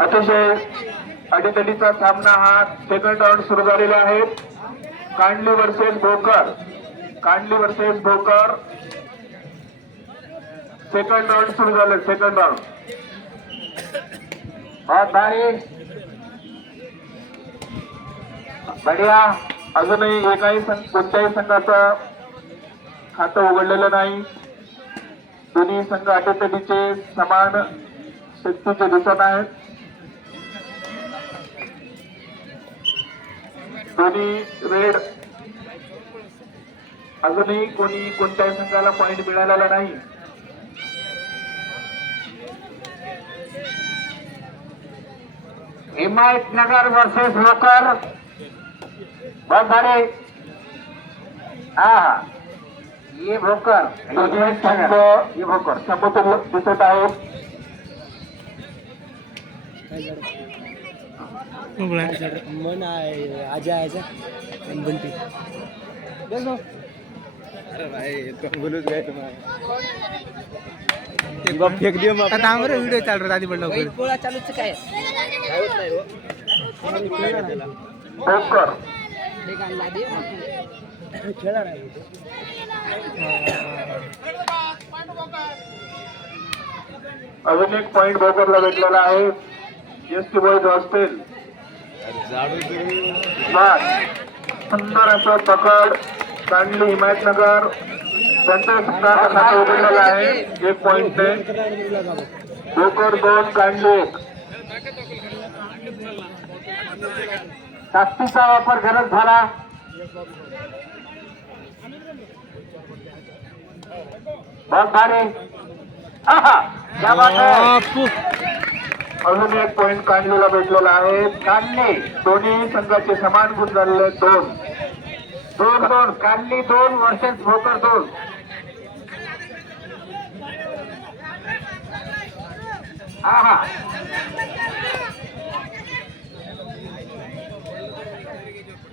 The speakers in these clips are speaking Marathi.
अतिशय अडीतडीचा सामना हा सेकंड राऊंड सुरू झालेला आहे. Kandli versus Bhokar. Kandli versus Bhokar. Second round सुरू झाले सेकंड राऊंड हा बढिया अजूनही एकाही संघ कोणत्याही संघाचं खातं उघडलेलं नाही. दोन्ही संघ अटीतटीचे समान शक्तीचे दिसत आहेत. दोन्ही रेड अजूनही कोणी कोणत्याही संघाला पॉइंट मिळालेला नाही. हिमायतनगर वर्सेस भोकर बहुत भारी हा हा. ये भोकर. ये भोकर. समोर दिसत आहेत. मन आहे आजा आजा. बंटी बस भाऊ. अरे भाई तो बोलूच गए तुम्हाला. फेक दियो मग आता आमरे व्हिडिओ चाल रहा आधी पडला पोळा चालूच काय हे. दे खेळा नाही अजून एक पॉइंट भोकरला भेटलेला आहे. एस टी बॉईज हॉस्टेल सुंदर असं पकड. कांडली हिमायतनगर. त्यांचं सुद्धा खातं उघडलेलं आहे. एक पॉइंट ने. भोकर दोन कांडली एक. ताकदीचा वापर गरज झाला. है अजून एक पॉइंट काढलेला भेटलेला आहे. काढणे दोन्ही संघाचे समान गुण झालेले दोन. दोन दोन. काढली दोन. वर्षात भोकर दोन.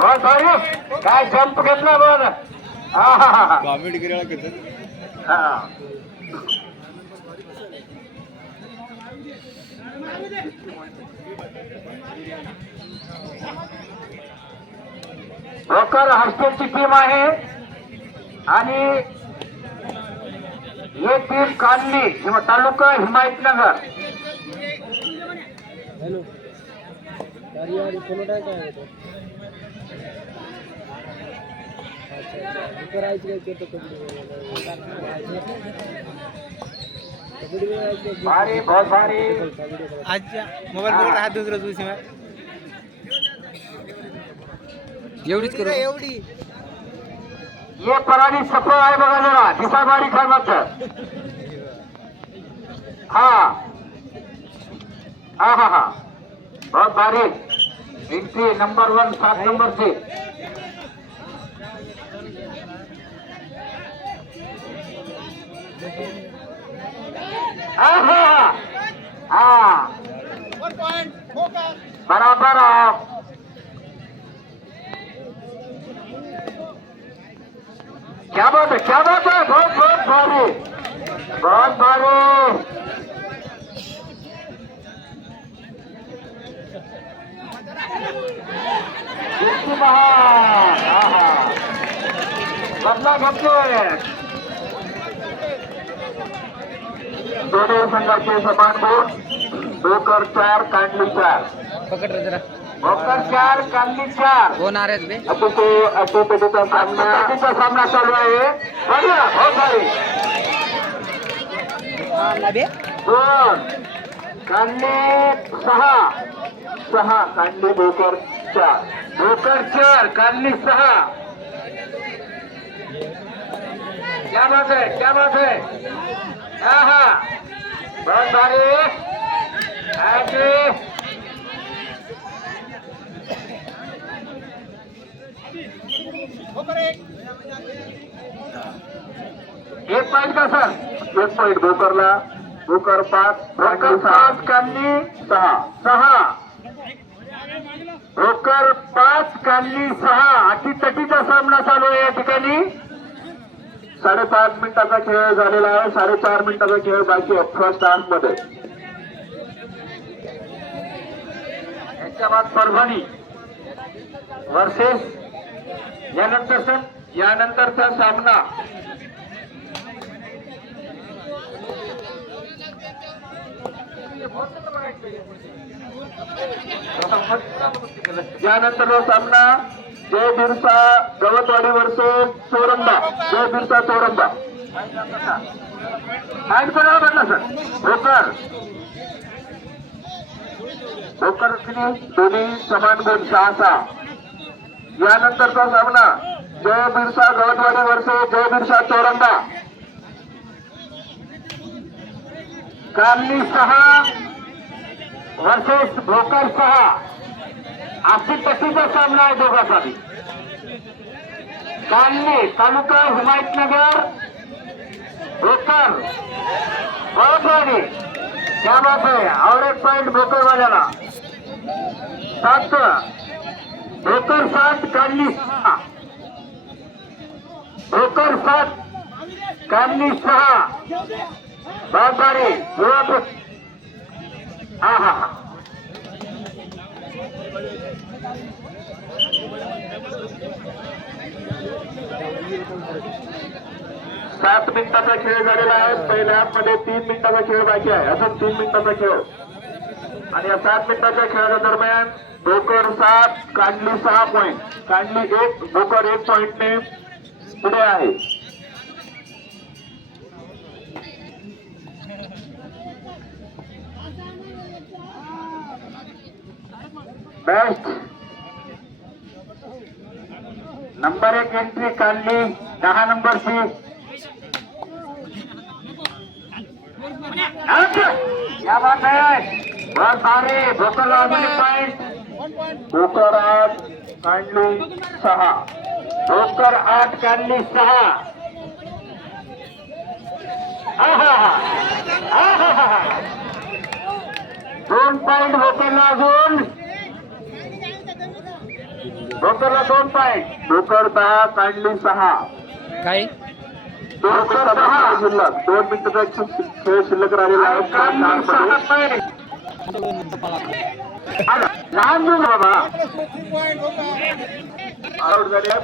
वर्सेस काढली काय जंप घेतला बघ कॉमेडी करायला कसं भोकर हॉस्टेलची टीम आहे. आणि हे टीम कालनी किंवा तालुका हिमायतनगर. हॅलो. भारी बहुत भारी। आज मोबाईल पकड हात दुसरा तुझी एवढीच करू. एवढी. ये पराली सफळ आहे बघा जरा. दिसाबारी खानाचं हा. हा हा हा. बहुत भारी. विंट्री नंबर वन सात नंबर से बराबर आप क्या बात है क्या बात है बहुत बहुत भारी बहुत भारी बदला घेतोय दोन्ही संघाचे समान गुण डोकर चार कांडली चार. पकड रे जरा. भोकर चार कांडली चार कोण आहेत बे अतिशय सामना सामना चालू आहे. बघा हो बे. दोन. कांडली सहा. सहा कांडली भोकर चार भोकर चार कांडली सहा. क्या बात है क्या बात है? हा हा. बहुत भारी आगे एक पॉइंट का सर एक पॉइंट भोकरला. भोकर पाच भोकर पाच कांदी सहा. सहा. ओकर पाच कांदी सहा अटीतटीचा सामना चालू आहे या ठिकाणी. साडेपाच मिनिटाचा खेळ झालेला आहे. साडेचार मिनिटाचा खेळ बाकी आहे फर्स्ट हाफमध्ये बाद परभणी वर्सेस यानंतर सर यानंतरचा सामना. त्यानंतर सामना जय बिरसा गवतवाडी वर्सेस चोरंबा. जय बिरसा चोरंबा. हँड कोणाला म्हटलं सर भोकर. भोकर किती दोन्ही समान गुण सहा सहा यानंतरचा सामना जय बिरसा गवतवाडी वर्सेस जय बिरसा चोरंबा. कामनी सहा वर्सेस भोकर सहा अशी तशीचा सामना आहे दोघांसाठी. कामनी तालुका हिमायतनगर भोकर बळकवाडी क्या बात है और एक पॉइंट भोकर सात भोकर सात कालनी सहा. भोकर सात कालनी सहा. बाबारी हा हा हा. सात मिनिटाचा खेळ झालेला आहे. पहिल्या मध्ये तीन मिनिटाचा खेळ बाकी आहे. अजून तीन मिनिटाचा खेळ. आणि या सात मिनिटाच्या खेळाच्या दरम्यान भोकर सात कांडली सहा पॉईंट कांडली एक भोकर एक पॉईंटने पुढे आहे. बेस्ट नंबर एक एंट्री काढली दहा नंबरची अच्छा, क्या बात है बहुत भारी पॉइंट भोकर आठ काढली सहा. भोकर आठ काढली सहा. आहाहा. आहाहा. दोन पॉइंट भोकरला अजून. भोकरला दोन पॉइंट भोकर दहा काढली सहा. काय? भोकर दहा शिल्लक दोन मिनिटाचा खेळ शिल्लक राहिलेला आहे. सहा लहान मुलं बाबा. आउट झाली आहे.